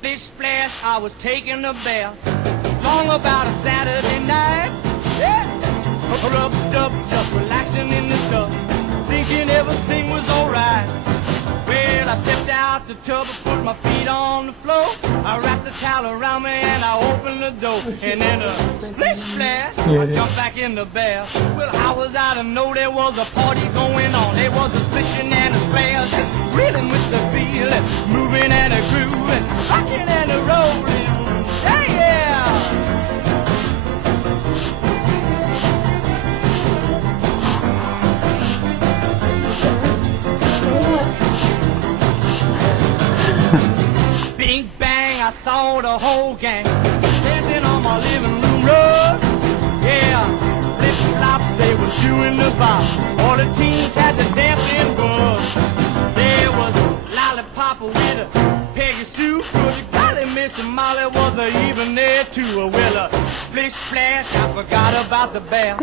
Splish, splash, I was taking a bath. Long about a Saturday night. Yeah. Rubbed up, just relaxing in the tub, thinking everything was alright. Well, I stepped out the tub and put my feet on the floor. I wrapped the towel around me and I opened the door. And then a splish splash, I jumped back in the bath. Well, how was I to know there was a party going on? There was a splishing and a splash, reeling with the feeling, moving and a grooving, rocking and a rolling. Yeah, yeah. Bing bang, I saw the whole gang dancing on my living room rug. Yeah, flip flop, they were doing the bop. All the teens had the dancing bug. There was a lollipop with a Peggy Sue. Good golly, Miss Molly was even there too. Well, a splish splash, I forgot about the bath.